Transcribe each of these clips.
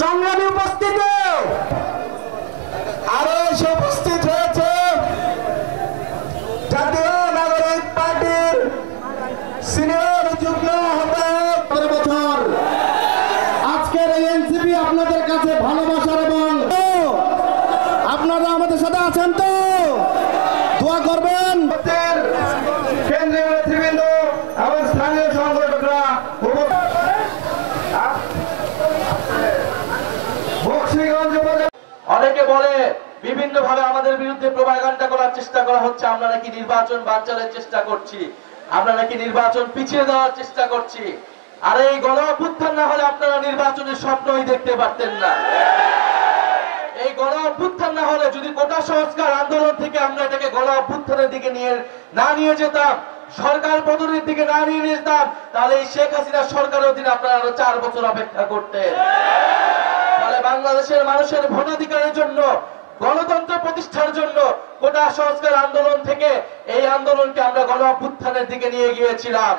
সংগ্রামী উপস্থিতি আরো এসে উপস্থিত হয়েছে জাতীয় নাগরিক পার্টির সিনিয়র যুগ্ম আহ্বায়ক। বছর আজকের এই এনসিপি আপনাদের কাছে ভালোবাসার এবং আপনারা আমাদের সাথে আছেন তো দোয়া করবেন। কেন্দ্রীয় নেতৃবৃন্দ এবং স্থানীয় সংগঠকরা অনেকে বলে বিভিন্ন ভাবে আমাদের বিরুদ্ধে প্রোপাগান্ডা করার চেষ্টা করা হচ্ছে, আমরা নাকি নির্বাচন বানচালের চেষ্টা করছি, আমরা নাকি নির্বাচন পিছিয়ে দেওয়ার চেষ্টা করছি। আর এই গণ অভ্যুত্থান না হলে আপনারা নির্বাচনের স্বপ্নই দেখতে পারতেন না। এই গণ অভ্যুত্থান না হলে যদি কোটা সংস্কার আন্দোলন থেকে আমরা এটাকে গণ অভ্যুত্থানের দিকে নিয়ে যেতাম, সরকার পতনের দিকে না নিয়ে যেতাম, তাহলে এই শেখ হাসিনা সরকারের অধীনে আপনারা আরো 4 বছর অপেক্ষা করতেন। তাহলে বাংলাদেশের মানুষের ভোটাধিকারের জন্য, গণতন্ত্র প্রতিষ্ঠার জন্য কোটা সংস্কার আন্দোলন থেকে এই আন্দোলনকে আমরা গণ অভ্যুত্থানের দিকে নিয়ে গিয়েছিলাম।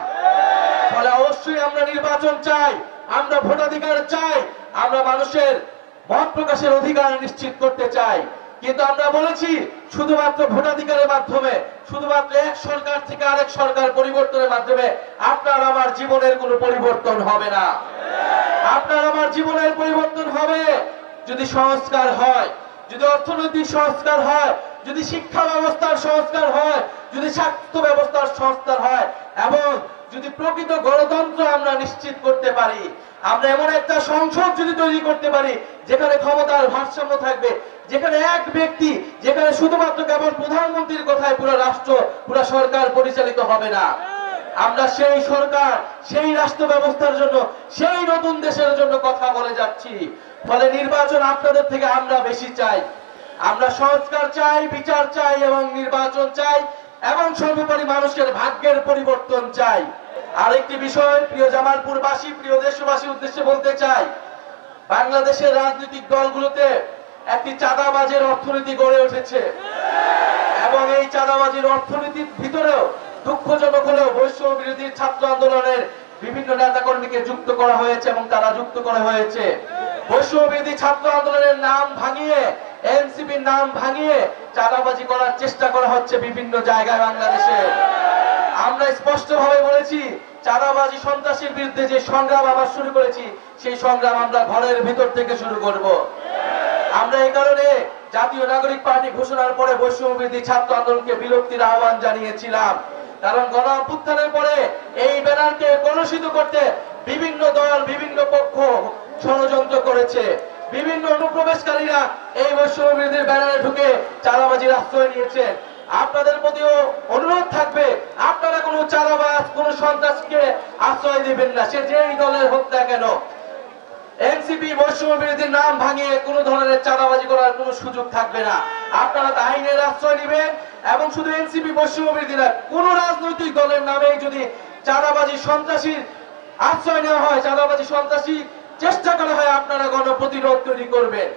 ফলে অবশ্যই আমরা নির্বাচন চাই, আমরা ভোটাধিকার চাই, আমরা মানুষের মত প্রকাশের অধিকার নিশ্চিত করতে চাই। কিন্তু আমরা বলেছি শুধুমাত্র ভোটাধিকারের মাধ্যমে, শুধুমাত্র এক সরকার থেকে আরেক সরকার পরিবর্তনের মাধ্যমে আপনার আমার জীবনের কোনো পরিবর্তন হবে না। আপনার আমার জীবনের পরিবর্তন হবে যদি সংস্কার হয়, যদি অর্থনৈতিক সংস্কার হয়, যদি শিক্ষা ব্যবস্থার সংস্কার হয়, যদি স্বাস্থ্য ব্যবস্থার সংস্কার হয় এবং যদি প্রকৃত গণতন্ত্র আমরা নিশ্চিত করতে পারি। আমরা এমন একটা সংসদ যদি তৈরি করতে পারি যেখানে ক্ষমতার ভারসাম্য থাকবে, যেখানে এক ব্যক্তি, যেখানে শুধুমাত্র কেবল প্রধানমন্ত্রীর কথায় পুরো রাষ্ট্র, পুরো সরকার পরিচালিত হবে না। আমরা সেই সরকার, সেই রাষ্ট্র ব্যবস্থার জন্য, সেই নতুন দেশের জন্য কথা বলে যাচ্ছি। ফলে নির্বাচন আপনাদের থেকে আমরা বেশি চাই। আমরা সংস্কার চাই, বিচার চাই এবং নির্বাচন চাই এবং সর্বোপরি মানুষের ভাগ্যের পরিবর্তন চাই। আরেকটি বিষয় প্রিয় জামালপুরবাসী, প্রিয় দেশবাসীর উদ্দেশ্যে বলতে চাই, বাংলাদেশের রাজনৈতিক দলগুলোতে একটি চাঁদাবাজের অর্থনীতি গড়ে উঠেছে এবং এই চাঁদাবাজির অর্থনীতির ভিতরেও দুঃখজনক হলেও বৈষম্য বিরোধী ছাত্র আন্দোলনের বিভিন্ন নেতাকর্মীকে যুক্ত করা হয়েছে এবং তারা যুক্ত করা হয়েছে। বৈষম্য বিরোধী ছাত্র আন্দোলনের নাম ভাঙিয়ে, এনসিপির নাম ভাঙিয়ে চাঁদাবাজি করার চেষ্টা করা হচ্ছে বিভিন্ন জায়গায় বাংলাদেশে। আমরা স্পষ্টভাবে বলেছি চাঁদাবাজি সন্ত্রাসের বিরুদ্ধে যে সংগ্রাম আমরা শুরু করেছি, সেই সংগ্রাম আমরা ঘরের ভিতর থেকে শুরু করব। আমরা এই কারণে জাতীয় নাগরিক পার্টি ঘোষণার পরে বৈষম্য বিরোধী ছাত্র আন্দোলনকে বিলুপ্তির আহ্বান জানিয়েছিলাম। কারণ গণ অভ্যুত্থানের পরে এই ব্যানারকে কলুষিত করতে বিভিন্ন দল, বিভিন্ন পক্ষ ষড়যন্ত্র করেছে। বিভিন্ন অনুপ্রবেশকারীরা এই বৈষম্য বিরোধী ব্যানারে ঢুকে চাঁদাবাজির আশ্রয় নিয়েছে। আপনাদের প্রতিও অনুরোধ থাকবে, আপনারা কোনো চাঁদাবাজ, কোনো সন্ত্রাসীকে আশ্রয় দিবেন না, সে যেই দলের হোক না কেন। এনসিপি বৈষম্য বিরোধীর নাম ভাঙিয়ে কোনো ধরনের চাঁদাবাজি করার কোনো সুযোগ থাকবে না। আপনারা আইনের আশ্রয় নেবেন এবং শুধু এনসিপি বৈষম্য বিরোধী না, কোন রাজনৈতিক দলের নামে যদি চাঁদাবাজি, সন্ত্রাসীর আশ্রয় নেওয়া হয়, চাঁদাবাজি, সন্ত্রাসী চেষ্টা করা হয়, আপনারা গণপ্রতিরোধ তৈরি করবেন।